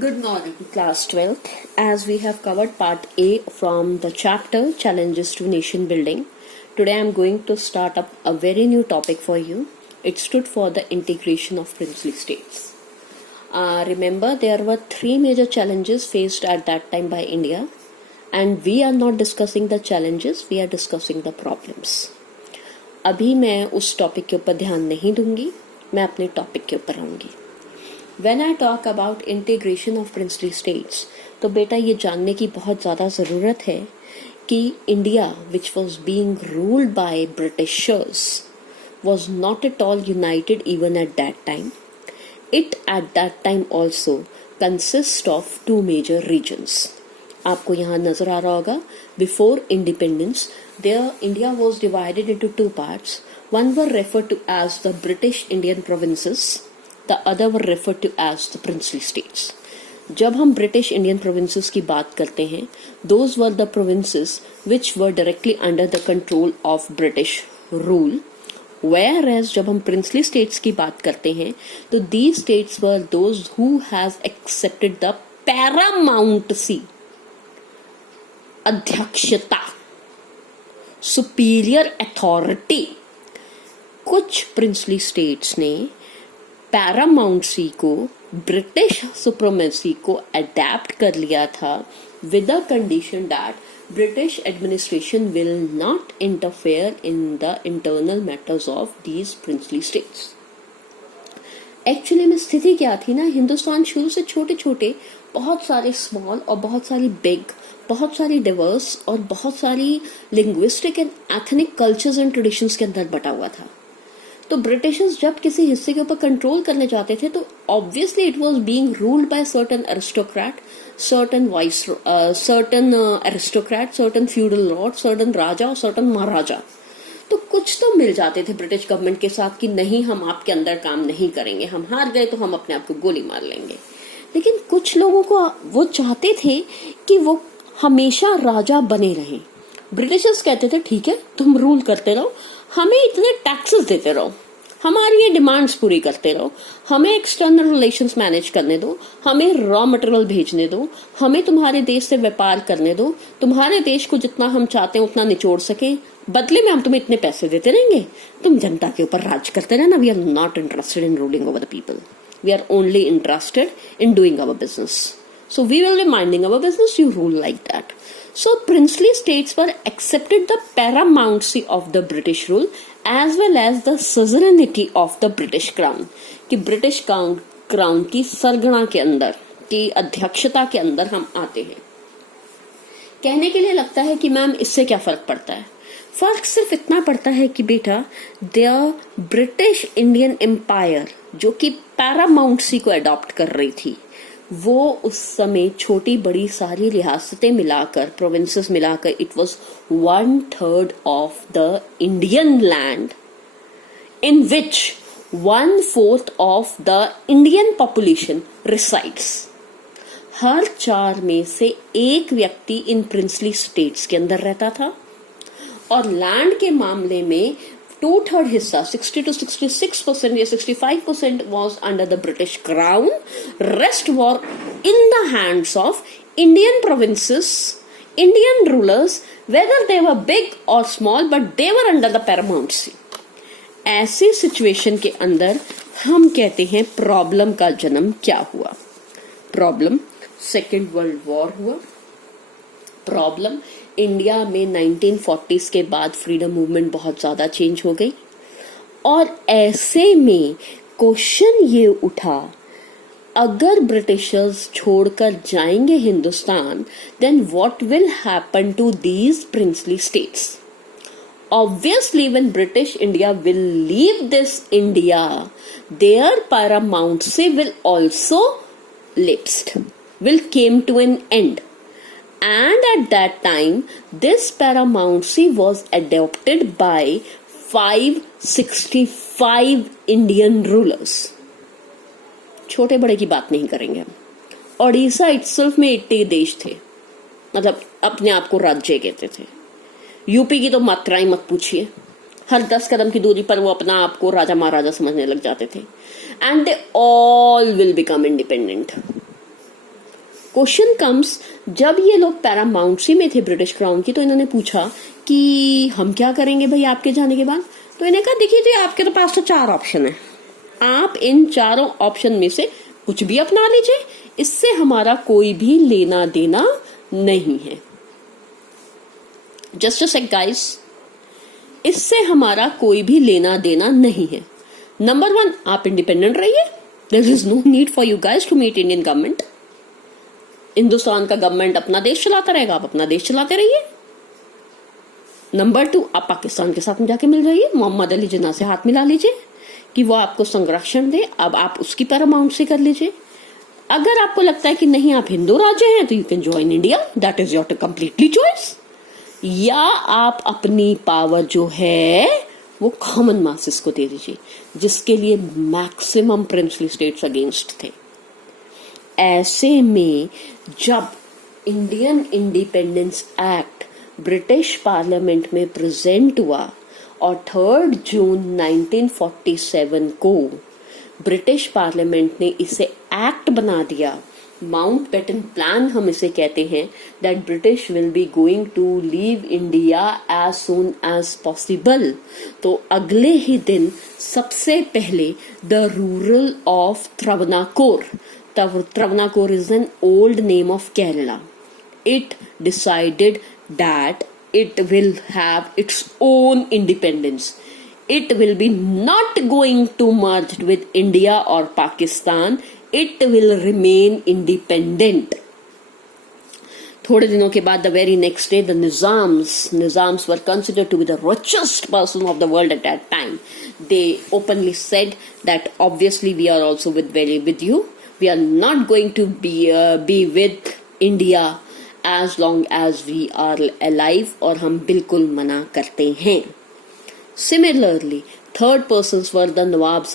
Good morning, class 12th. As we have covered part A from the chapter Challenges to Nation Building, today I am going to start up a very new topic for you. It stood for the integration of princely states. Remember, there were three major challenges faced at that time by India, and we are not discussing the challenges, we are discussing the problems. अभी मैं उस topic के ऊपर ध्यान नहीं दूंगी, मैं अपने टॉपिक के ऊपर आऊंगी. When I talk about integration of princely states, तो बेटा ये जानने की बहुत ज़्यादा ज़रूरत है कि India, which was being ruled by Britishers, was not at all united even at that time. It at that time also consists of two major regions. आपको यहाँ नजर आ रहा होगा, before independence, there India was divided into two parts. One were referred to as the British Indian provinces. The other were referred to as the princely states. जब हम British Indian provinces की बात करते हैं, those were the provinces which were directly under the control of British rule. Whereas जब हम princely states की बात करते हैं, तो these states were those who has accepted the paramountcy, अध्यक्षता, superior authority. कुछ princely states ने पैरामाउंटसी को, ब्रिटिश सुप्रीमेसी को अडेप्ट कर लिया था with the condition that British administration will not interfere in the internal matters of these princely states. Actually में स्थिति क्या थी ना, हिंदुस्तान शुरू से छोटे छोटे, बहुत सारे स्मॉल और बहुत सारी बिग, बहुत सारी डिवर्स और बहुत सारी linguistic and ethnic cultures and traditions के अंदर बटा हुआ था. तो ब्रिटिशर्स जब किसी हिस्से के ऊपर कंट्रोल करने जाते थे, तो obviously it was being ruled by certain aristocrat, certain aristocrat, certain feudal lord, certain raja और सर्टेन महाराजा. तो कुछ तो मिल जाते थे ब्रिटिश गवर्नमेंट के साथ कि नहीं, हम आपके अंदर काम नहीं करेंगे, हम हार गए तो हम अपने आप को गोली मार लेंगे. लेकिन कुछ लोगों को वो चाहते थे कि वो हमेशा राजा बने रहें. ब्रिटिशर्स कहते थे ठीक है, तुम रूल करते रहो, हमें इतने टैक्सेस देते रहो, हमारी ये डिमांड्स पूरी करते रहो, हमें एक्सटर्नल रिलेशंस मैनेज करने दो, हमें रॉ मटेरियल भेजने दो, हमें तुम्हारे देश से व्यापार करने दो, तुम्हारे देश को जितना हम चाहते हैं उतना निचोड़ सके, बदले में हम तुम्हें इतने पैसे देते रहेंगे, तुम जनता के ऊपर राज करते रहना. We are not interested in ruling over the people, we are only interested in doing our business. So we will be minding our business, you rule like that. So princely states were accepted the paramountcy of the British rule as well as the suzerainty of the British crown. कि British crown की सरगना के अंदर, की अध्यक्षता के अंदर हम आते हैं. कहने के लिए लगता है कि मैम इससे क्या फर्क पड़ता है. फर्क सिर्फ इतना पड़ता है कि बेटा द ब्रिटिश इंडियन एम्पायर जो कि पैरामाउंटसी को अडॉप्ट कर रही थी, वो उस समय छोटी बड़ी सारी रियासतें मिलाकर, प्रोविंसेस मिलाकर, it was 1/3 of the Indian land in which 1/4 of the Indian population resides. हर 4 में से एक व्यक्ति इन प्रिंसली स्टेट्स के अंदर रहता था. और लैंड के मामले में 2/3 हिस्सा, 60 to 66% या 65% was under the British Crown. Rest were in the hands of Indian provinces, Indian rulers, whether they were big or small, but they were under the paramountcy. ऐसी सिचुएशन के अंदर हम कहते हैं प्रॉब्लम का जन्म क्या हुआ. प्रॉब्लम सेकेंड वर्ल्ड वॉर हुआ. प्रॉब्लम इंडिया में 1940s के बाद फ्रीडम मूवमेंट बहुत ज्यादा चेंज हो गई. और ऐसे में क्वेश्चन ये उठा, अगर ब्रिटिशर्स छोड़कर जाएंगे Hindustan, then what will happen to these princely states. Obviously, when British India will leave this India, their paramountcy will also lapsed, will came to an end. And at that time, this paramountcy was adopted by 565 Indian rulers. छोटे बड़े की बात नहीं करेंगे हम. Odisha itself में 80 देश थे, मतलब अपने आप को राज्य कहते थे. यूपी की तो मात्राएं मत पूछिए, हर 10 कदम की दूरी पर वो अपना आप को राजा महाराजा समझने लग जाते थे. And they all will become independent. Question comes, जब ये लोग पैरामाउंटसी में थे ब्रिटिश क्राउन की, तो इन्होंने पूछा कि हम क्या करेंगे भाई आपके जाने के बाद। तो इन्हें कहा देखिए जी आपके तो पास तो 4 ऑप्शन है, आप इन चारों ऑप्शन में से कुछ भी अपना लीजिए, इससे हमारा कोई भी लेना देना नहीं है। जस्ट अ सेक गाइस, इससे हमारा कोई भी लेना देना नहीं है। नंबर 1, आप इंडिपेंडेंट रहिए, there is no need for you guys to meet Indian government. Hindustan का गवर्नमेंट अपना देश चलाता रहेगा, आप अपना देश चलाते रहिए। नंबर 2, आप पाकिस्तान के साथ में जाके मिल जाइए, मोहम्मद अली जिन्ना से हाथ मिला लीजिए कि वो आपको संरक्षण दे, अब आप उसकी पैरामाउंट से कर लीजिए। अगर आपको लगता है कि नहीं आप हिंदू राज्य हैं तो you can join India, that is your completely choice. या आप अपनी पावर जो है वो कॉमन मासेस को दे दीजिए, जिसके लिए मैक्सिमम प्रिंसली स्टेट्स अगेंस्ट थे। ऐसे में जब Indian independence act British parliament में प्रेजेंट हुआ और 3 जून 1947 को ब्रिटिश पार्लियामेंट ने इसे एक्ट बना दिया, माउंटबेटन प्लान हम इसे कहते हैं, that British will be going to leave India as soon as possible. तो अगले ही दिन सबसे पहले the ruler of Travancore, Travancore is an old name of Kerala. It decided that it will have its own independence. It will be not going to merge with India or Pakistan. It will remain independent. थोड़े दिनों के बाद, the very next day, the Nizams were considered to be the richest person of the world at that time. They openly said that obviously we are also with you. We are not going to be with India as long as we are alive, और हम बिल्कुल मना करते हैं। Similarly, third persons were the Nawabs